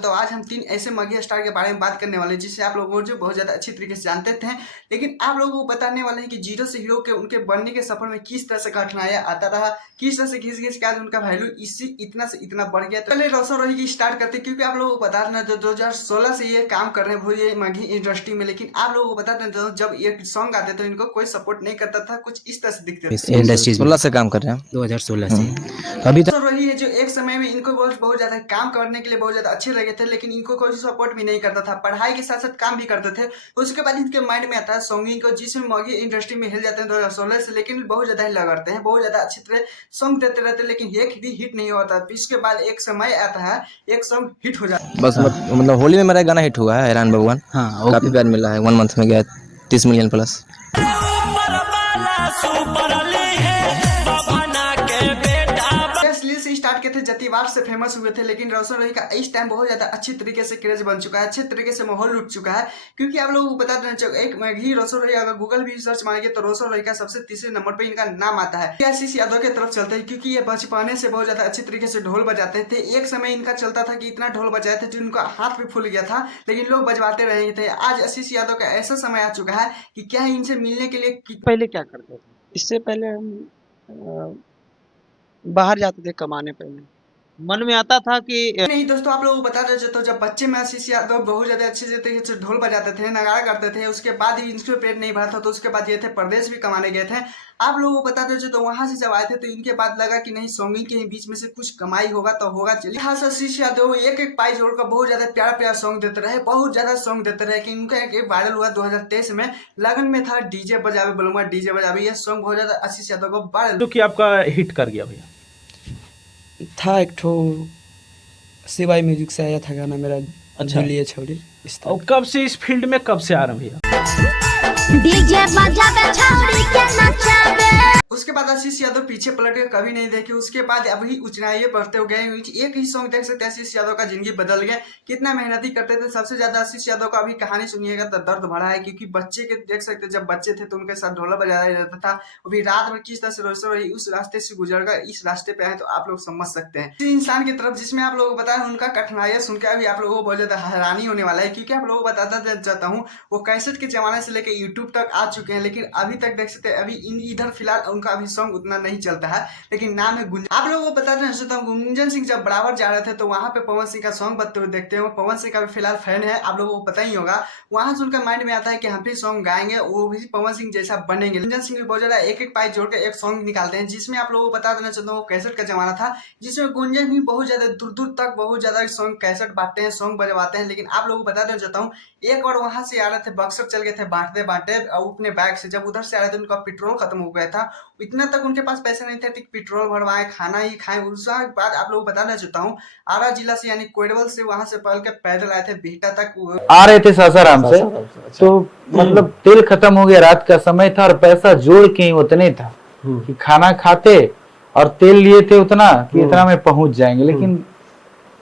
तो आज हम 3 ऐसे मगही स्टार के बारे में बात करने वाले हैं जिसे आप लोग जो बहुत ज़्यादा अच्छी तरीके से जानते थे, लेकिन आप लोगों को बताने वाले हैं कि जीरो से हीरो के उनके बनने के सफर में किस तरह से कठिनाइयाँ आता रहा, किस तरह से घिस-घिस के आज उनका वैल्यू इसी इतना से इतना बढ़ गया। तो पहले रोशन रोही की स्टार्ट करते हैं, क्योंकि आप लोगों को बता देना जो 2016 से ये काम कर रहे हैं वो ये मगही इंडस्ट्री में, लेकिन आप लोगों को बता देना जब ये सॉन्ग आते थे इनको कोई सपोर्ट नहीं करता था, कुछ इस तरह से दिखते थे। इंडस्ट्रीज 16 से काम कर रहे हैं 2016 से अभी तक। रोशन रोही है जो एक समय में इनको बहुत ज्यादा काम करने के लिए बहुत ज्यादा अच्छे लगे थे, लेकिन इनको कोई सपोर्ट भी नहीं करता था, पढ़ाई के साथ साथ काम भी करते थे। उसके बाद इनके माइंड में आता है सॉन्गिंग को, जिसमें मगही इंडस्ट्री में हिल जाते हैं 2016 से, लेकिन बहुत ज्यादा ही लगाते हैं, बहुत ज्यादा अच्छी तरह सॉन्ग देते रहते हैं, लेकिन एक भी हिट नहीं होता। इसके बाद एक समय आता है एक सॉन्ग हिट हो जाता है। बस मतलब होली में मेरा गाना हिट हुआ है, हैरान भगवान। हाँ, काफी प्यार मिला है, 1 मंथ में गया 30 मिलियन प्लस। से स्टार्ट किए थे, जतीवार से फेमस हुए थे, लेकिन रोशन रोही का इस टाइम बहुत ज्यादा अच्छी तरीके से क्रेज बन चुका है, अच्छे तरीके से माहौल उठ चुका है। क्योंकि आप लोगों को बता देना चाहिए एक मगही रोशन रोही, अगर गूगल भी सर्च मारेंगे तो रोशन रोही का सबसे तीसरे नंबर पे इनका नाम आता है। आशीष यादव की तरफ चलते हैं, क्योंकि ये बचपने से बहुत ज्यादा अच्छी तरीके से ढोल बजाते थे। एक समय इनका चलता था कि इतना ढोल बजाए थे जो इनका हाथ भी फूल गया था, लेकिन लोग बजवाते रहे थे। आज आशीष यादव का ऐसा समय आ चुका है कि क्या है इनसे मिलने के लिए पहले क्या करते थे? इससे पहले हम बाहर जाते थे कमाने। पहले मन में आता था कि नहीं दोस्तों, आप लोगों को बता दें तो जब बच्चे में आशीष यादव बहुत ज्यादा अच्छे तरीके से ढोल बजाते थे, नगाड़ा करते थे, उसके बाद ही इनके पेट नहीं भरा था, तो उसके बाद ये थे प्रदेश भी कमाने गए थे। आप लोगों को बता दें तो वहां से जब आए थे तो इनके बाद लगा कि नहीं सॉन्गिंग के बीच में से कुछ कमाई होगा तो होगा। चलिए खास आशीष यादव एक एक पाई जोड़कर बहुत ज्यादा प्यारा प्यारा सॉन्ग देते रहे, बहुत ज्यादा सॉन्ग देते रहे कि इनका एक वायरल हुआ 2023 में, लगन में था डीजे बजावे बोलूंगा डीजे बजावे, यह सॉन्ग बहुत ज्यादा आशीष यादव को वायरल जो कि आपका हिट कर गया भैया था। एक ठो शिवाई म्यूजिक से आया था गाना मेरा, अच्छा लिए छोड़ी। और कब से इस फील्ड में कब से आ रहे हैं भैया? डीजे बजावे छौरी के नचावे। उसके बाद आशीष यादव पीछे पलट के कभी नहीं देखे, उसके बाद अभी ऊंचाई बढ़ते हो गए। एक ही सॉन्ग देख सकते हैं आशीष यादव का जिंदगी बदल गया, कितना मेहनती करते थे। सबसे ज्यादा आशीष यादव का अभी कहानी सुनिएगा तो दर्द भरा है, क्योंकि बच्चे के देख सकते जब बच्चे थे तो उनके साथ ढोला बजाया जाता था, वो भी रात में किस तरह से रोशन रोही उस रास्ते से गुजर कर इस रास्ते पे आए, तो आप लोग समझ सकते हैं इस इंसान की तरफ जिसमें आप लोगों को बताया उनका कठिनाइयां सुनकर अभी आप लोगों को बहुत ज्यादा हैरानी होने वाला है। क्योंकि आप लोगों को बताता चाहता हूँ वो कैसेट के जमाने से लेकर यूट्यूब तक आ चुके हैं, लेकिन अभी तक देख सकते हैं अभी इधर फिलहाल उनका अभी सॉन्ग उतना नहीं चलता है, लेकिन नाम है गुंजन। आप लोगों को बता देना चाहता हूँ गुंजन सिंह जब बराबर जा रहे थे तो वहां पे पवन सिंह का सॉन्ग बजते हुए देखते हैं। पवन सिंह का भी फिलहाल फैन है, आप लोगों को पता ही होगा। वहां से उनका माइंड में आता है कि हम भी सॉन्ग गाएंगे, वो भी पवन सिंह जैसा बनेंगे। गुंजन सिंह भी बहुत ज्यादा एक एक पाई जोड़कर एक सॉन्ग निकालते हैं, जिसमें आप लोगों को बता देना चाहता हूँ कैसेट का जमाना था, जिसमें गुंजन भी बहुत ज्यादा दूर दूर तक बहुत ज्यादा सॉन्ग कैसेट बांटते हैं, सॉन्ग बजवाते हैं। लेकिन आप लोगों को बता देना चाहता हूँ एक बार वहां से आ रहे थे, बक्सर चल गए थे बांटते बांटते अपने बैग से। जब उधर से आ रहे थे उनका पेट्रोल खत्म हो गया था, इतना तक उनके पास पैसे नहीं थे कि पेट्रोल भरवाए, खाना ही खाएं। उसके बाद आप लोग बताना चाहता हूँ आरा जिला से यानी कोइडवल से वहां से पहल के पैदल आए थे बिहटा तक, आ रहे थे सासाराम से। तो मतलब तेल खत्म हो गया, रात का समय था और पैसा जोड़ के ही उतने था कि खाना खाते और तेल लिए थे उतना कि इतना में पहुंच जाएंगे, लेकिन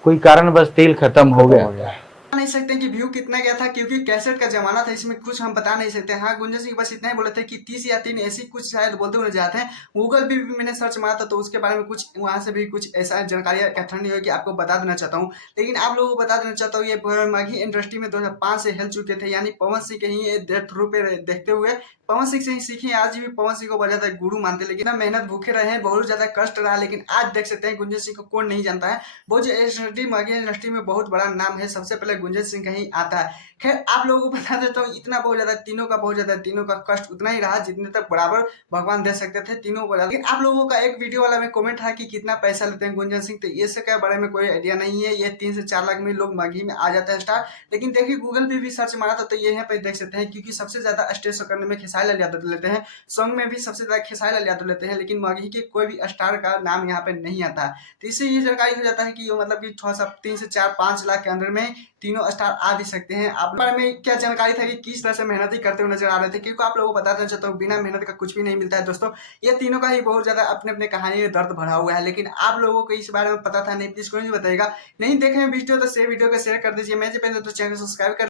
कोई कारणवश तेल खत्म हो गया। नहीं सकते कि व्यू कितना गया था, क्योंकि कैसेट का जमाना था, इसमें कुछ हम बता नहीं सकते। हाँ गुंजन सिंह बस इतना ही बोले थे कि 30 या 3 ऐसी कुछ शायद बोलते हुए जाते हैं। गूगल भी मैंने सर्च मारा था तो उसके बारे में कुछ वहां से भी कुछ ऐसा जानकारी इकट्ठा नहीं हुई कि आपको बता देना चाहता हूँ। लेकिन आप लोगों को बता देना चाहता हूँ ये मगही इंडस्ट्री में 2005 से हिल चुके थे, यानी पवन सिंह के ही डेथ थ्रू पे देखते हुए पवन सिंह से ही सीखे। आज भी पवन सिंह को बहुत ज्यादा गुरु मानते, लेकिन मेहनत भूखे रहे हैं, बहुत ज्यादा कष्ट रहा, लेकिन आज देख सकते हैं गुंजन सिंह को कौन नहीं जानता है। वो जो मगही इंडस्ट्री में बहुत बड़ा नाम है, सबसे पहले गुंजन सिंह का ही आता है। खैर आप लोगों को बता देता हूँ इतना बहुत ज्यादा तीनों का कष्ट उतना ही रहा जितने तक बराबर भगवान दे सकते थे तीनों को। लेकिन आप लोगों का एक वीडियो वाला में कमेंट है कि कितना पैसा लेते हैं गुंजन सिंह, तो ये के बारे में कोई आइडिया नहीं है। ये 3 से 4 लाख में लोग मगही में आ जाते हैं स्टार। लेकिन देखिए गूगल पे भी सर्च मारा था तो ये यहाँ पे देख सकते हैं, क्योंकि सबसे ज्यादा स्टेज शो करने में खेसारी लाल यादव लेते हैं, सॉन्ग में भी सबसे ज्यादा खेसारी लाल यादव लेते हैं, लेकिन मगही के कोई भी स्टार का नाम यहाँ पे नहीं आता है। तो इससे ये जानकारी हो जाता है कि मतलब कि थोड़ा सा 3 से 4-5 लाख के अंदर में तीनों स्टार आ भी सकते हैं। आप बारे में क्या जानकारी था कि किस तरह से मेहनत करते हुए नजर आ रहे थे, क्योंकि आप लोगों को बताना चाहता हूँ बिना मेहनत का कुछ भी नहीं मिलता है दोस्तों। ये तीनों का ही बहुत ज्यादा अपने अपने कहानी में दर्द भरा हुआ है, लेकिन आप लोगों को इस बारे में पता था नहीं, प्लीज कोई नहीं बताएगा। नहीं देखे वीडियो तो वीडियो को शेयर कर दीजिए। मैं पहले तो चैनल सब्सक्राइब कर